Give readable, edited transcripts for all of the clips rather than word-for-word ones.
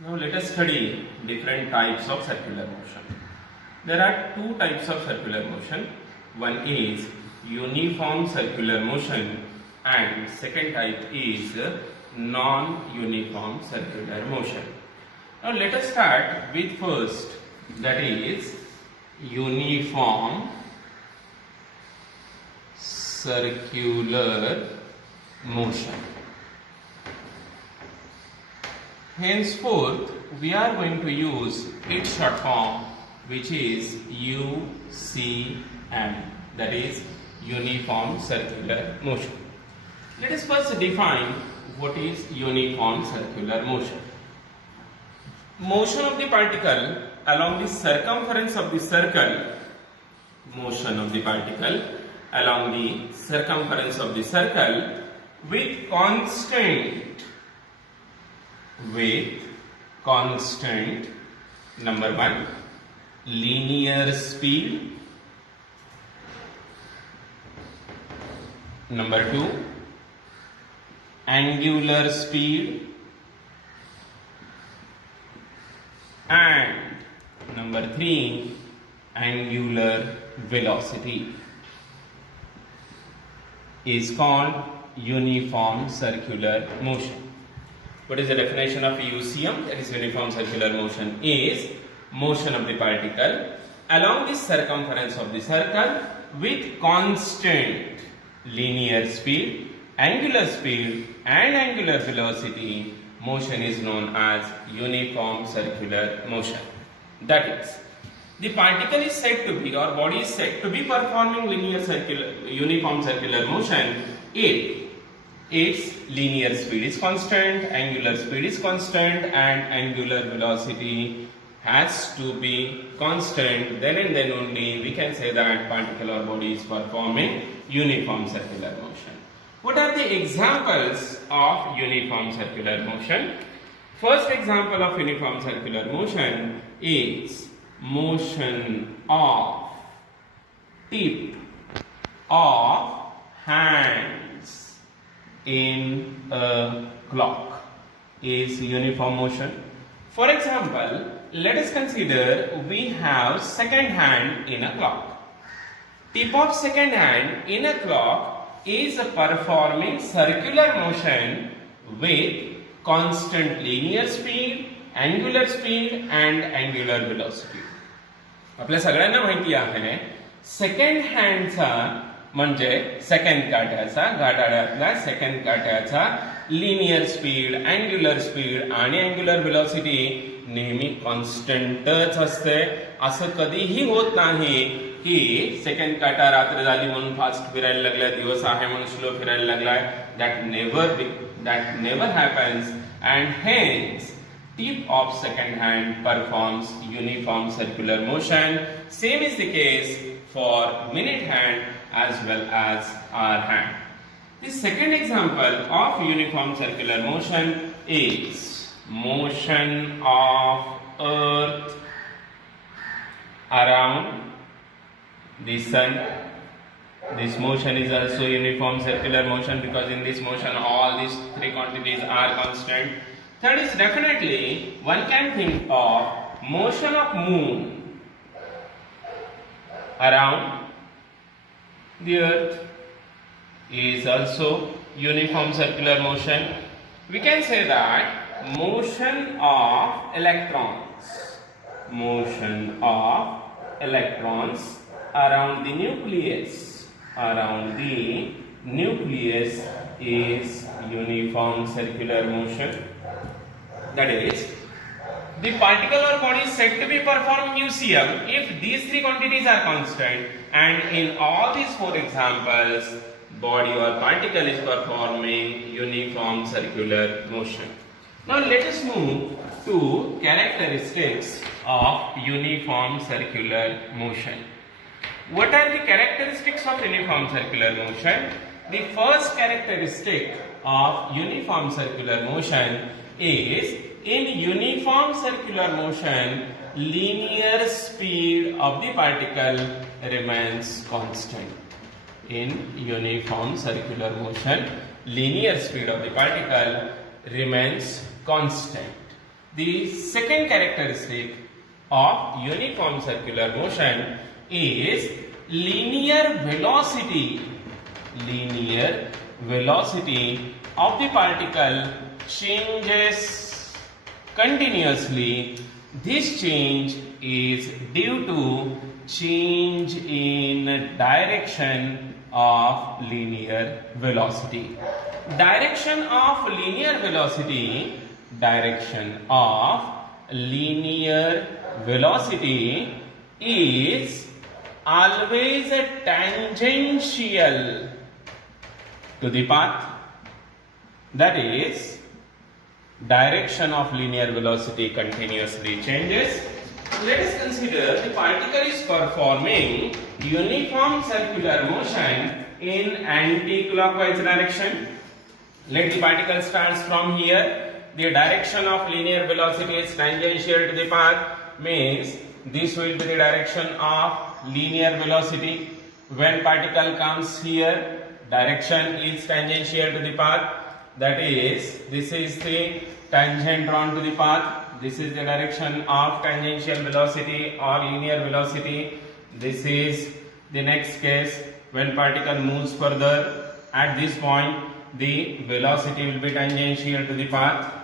Now let us study different types of circular motion. There are two types of circular motion. One is uniform circular motion and second type is non-uniform circular motion. Now let us start with first, that is uniform circular motion. Henceforth, we are going to use its short form, which is UCM, that is uniform circular motion. Let us first define what is uniform circular motion. Motion of the particle along the circumference of the circle, motion of the particle along the circumference of the circle with constant number 1 linear speed, number 2 angular speed, and number 3 angular velocity is called uniform circular motion. What is the definition of UCM? That is uniform circular motion is motion of the particle along the circumference of the circle with constant linear speed, angular speed and angular velocity. Motion is known as uniform circular motion. That is, the particle is said to be, or body is said to be performing uniform circular motion if its linear speed is constant, angular speed is constant and angular velocity has to be constant. Then and then only we can say that particle or body is performing uniform circular motion. What are the examples of uniform circular motion? First example of uniform circular motion is motion of tip of hands in a clock is uniform motion. For example, let us consider we have second hand in a clock. Tip of second hand in a clock is performing circular motion with constant linear speed, angular speed and angular velocity. आपल्या सगळ्यांना माहिती आहे second हँडचा म्हणजे second काट्याचा, घड्याळातला second काट्याचा linear speed, angular speed आणि अँग्युलर व्हेलॉसिटी नेहमी कॉन्स्टंटच असते. असं कधीही होत नाही की सेकंड काटा रात्र झाली म्हणून फास्ट फिरायला लागलाय, दिवस आहे म्हणून स्लो फिरायला लागलाय. That never happens and hence tip of second hand performs uniform circular motion. Same is the case for minute hand as well as hour hand. The second example of uniform circular motion is motion of earth around the sun. This motion is also uniform circular motion because in this motion all these three quantities are constant. Third is definitely one can think of motion of moon around the earth is also uniform circular motion. We can say that motion of electrons around the nucleus is uniform circular motion. That is, the particle or body is said to be performing UCM if these three quantities are constant, and in all these four examples, body or particle is performing uniform circular motion. Now let us move to characteristics of uniform circular motion. What are the characteristics of uniform circular motion? The first characteristic of uniform circular motion is in uniform circular motion, linear speed of the particle remains constant. In uniform circular motion, linear speed of the particle remains constant. The second characteristic of uniform circular motion is linear velocity. Linear velocity of the particle changes continuously. This change is due to change in direction of linear velocity. Direction of linear velocity is always tangential to the path. That is, direction of linear velocity continuously changes. Let us consider the particle is performing uniform circular motion in anti-clockwise direction. Let the particle starts from here. The direction of linear velocity is tangential to the path, means this will be the direction of linear velocity. When particle comes here, direction is tangential to the path. That is, this is the tangent drawn to the path. This is the direction of tangential velocity or linear velocity. This is the next case. When particle moves further, at this point the velocity will be tangential to the path.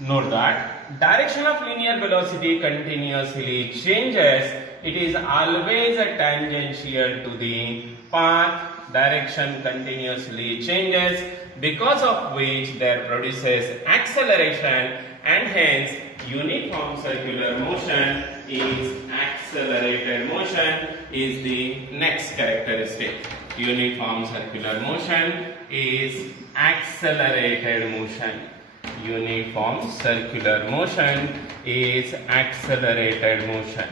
Note that direction of linear velocity continuously changes. It is always tangential to the path. Direction continuously changes, because of which there produces acceleration, and hence uniform circular motion is accelerated motion is the next characteristic. Uniform circular motion is accelerated motion. Uniform circular motion is accelerated motion.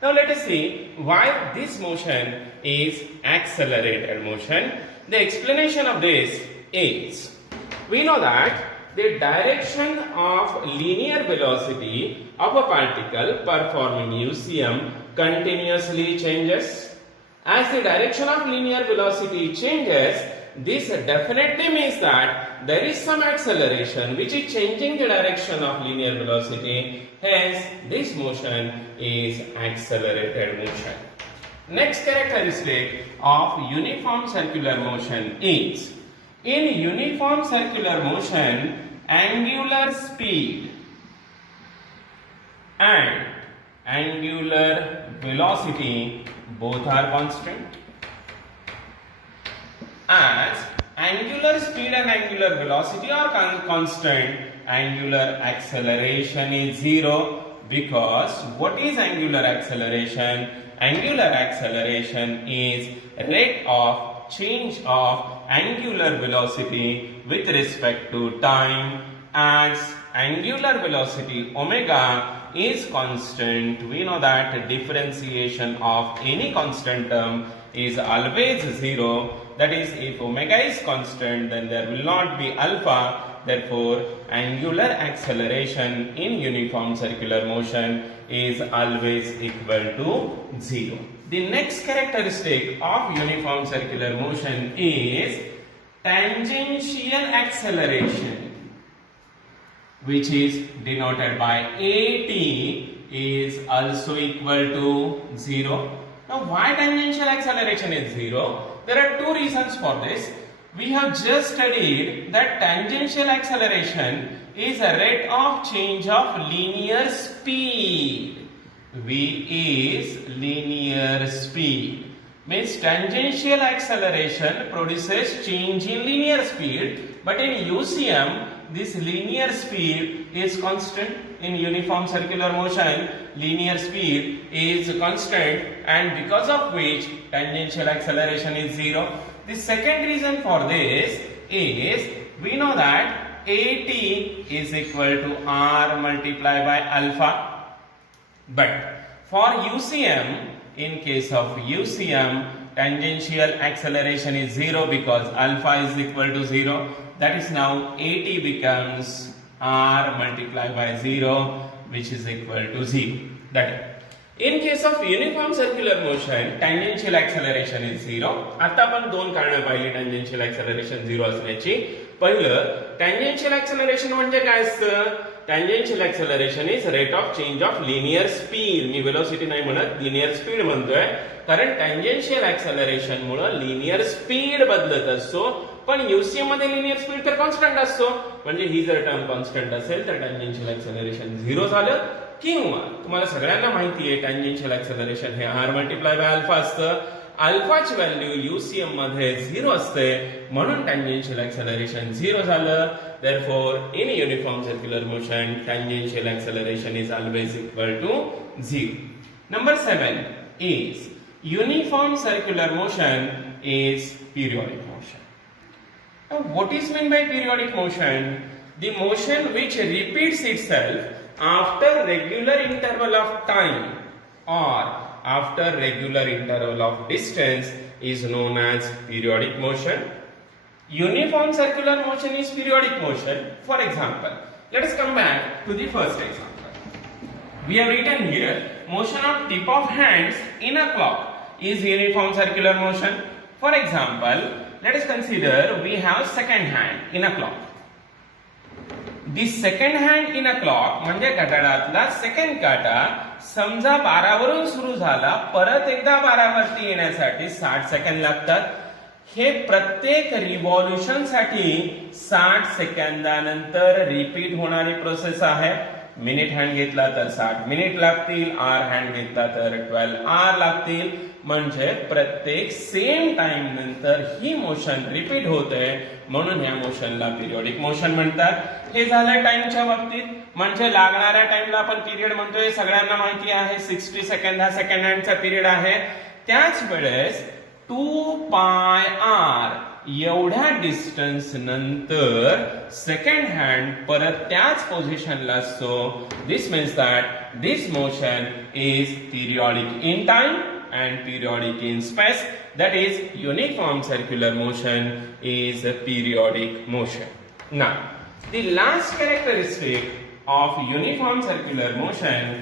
Now let us see why this motion is accelerated motion. The explanation of this is, we know that the direction of linear velocity of a particle performing UCM continuously changes. As the direction of linear velocity changes, this definitely means that there is some acceleration which is changing the direction of linear velocity. Hence, this motion is accelerated motion. Next characteristic of uniform circular motion is, in uniform circular motion, angular speed and angular velocity both are constant. As angular speed and angular velocity are constant, angular acceleration is zero, because what is angular acceleration? Angular acceleration is rate of change of angular velocity with respect to time. As angular velocity omega is constant, we know that differentiation of any constant term is always zero. That is, if omega is constant, then there will not be alpha. Therefore, angular acceleration in uniform circular motion is always equal to 0. The next characteristic of uniform circular motion is tangential acceleration, which is denoted by AT, is also equal to 0. Now, why tangential acceleration is 0? There are two reasons for this. We have just studied that tangential acceleration is a rate of change of linear speed. V is linear speed. Means tangential acceleration produces change in linear speed, but in UCM this linear speed is constant. In uniform circular motion, linear speed is constant, and because of which tangential acceleration is 0. The second reason for this is, we know that AT is equal to R multiplied by alpha. But for UCM, in case of UCM, tangential acceleration is 0 because alpha is equal to 0. That is, now AT becomes R multiplied by 0, which is equal to 0. That in case of uniform circular motion, tangential acceleration is 0. आता आपण दोन कारण पाहिली tangential acceleration 0 असण्याची. पहिलं tangential acceleration म्हणजे काय असतं? Tangential acceleration is rate of change of linear speed. Me velocity नाही म्हणत, लिनियर स्पीड म्हणतोय, कारण टँजेन्शियल ऍक्सेलरेशन मुळे लिनियर स्पीड बदलत असतो, पण युसीएम मध्ये लिनियर स्पीड तर कॉन्स्टंट असतो. म्हणजे ही जर टर्म कॉन्स्टंट असेल तर टँजेन्शियल ऍक्सेलरेशन 0 झालं. किंवा तुम्हाला सगळ्यांना माहिती आहे टँजेन्शियल ऍक्सेलरेशन हे r मल्टिप्लाय बाय अल्फा असतं. अल्फाची व्हॅल्यू युसीएम मध्ये 0 असते, म्हणून टँजेन्शियल ऍक्सेलरेशन 0 झालं. Therefore, in uniform circular motion, tangential acceleration is always equal to 0. Number 7 is uniform circular motion is periodic motion. Now, what is meant by periodic motion? The motion which repeats itself after regular interval of time or after regular interval of distance is known as periodic motion. Uniform circular motion is periodic motion. For example, let us come back to the first example. We have written here motion of tip of hands in a clock is uniform circular motion. For example, let us consider we have second hand in a clock. The second hand in a clock म्हणजे घड्याळातला second काटा समजा 12 वरून सुरू झाला, परत एकदा 12 वरती येण्यासाठी 60 सेकंद लागतात. हे प्रत्येक रिव्हॉल्यूशन साठी 60 सेकंदानंतर रिपीट होणारी प्रोसेस आहे. मिनिट हँड घेतला तर 60 मिनिट लागतील, आर हँड घेतला तर 12 आर लागतील. म्हणजे प्रत्येक सेम टाइम नंतर ही मोशन रिपीट होते, म्हणून या मोशनला पिरियोडिक मोशन म्हणतात. हे झालं टाइमच्या बाबतीत. म्हणजे लागणाऱ्या टाइमला आपण पिरियड म्हणतोय, सगळ्यांना माहिती आहे 60 सेकंद हा सेकंड हँडचा पिरियड आहे. त्याच वेळेस 2 पाय आर एवढ्या डिस्टन्स नंतर सेकंड हँड परत त्याच पोझिशनला असतो. This means that this motion is periodic in time and periodic in space. That is, uniform circular motion is a periodic motion. Now, the last characteristic of uniform circular motion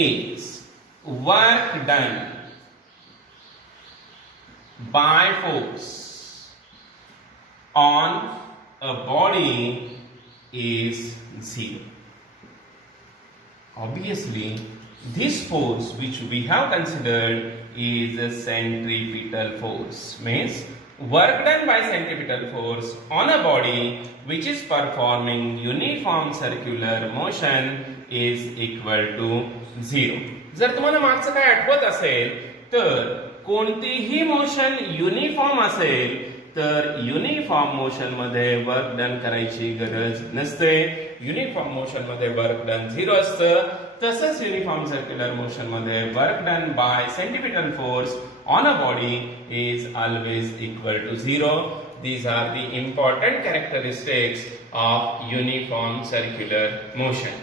is work done by force on a body is zero. Obviously, this force which we have considered is a centripetal force. Means work done by centripetal force on a body which is performing uniform circular motion is equal to 0. जर तुम्हाला मागचं काय आठवत असेल तर कोणतीही motion uniform असेल तर युनिफॉर्म मोशन मध्ये वर्क डन करायची गरज नसते. युनिफॉर्म मोशन मध्ये वर्क डन 0 असतं. तसंच युनिफॉर्म सर्क्युलर मोशन मध्ये work done by centripetal force on a body is always equal to 0. These are the important characteristics of uniform circular motion.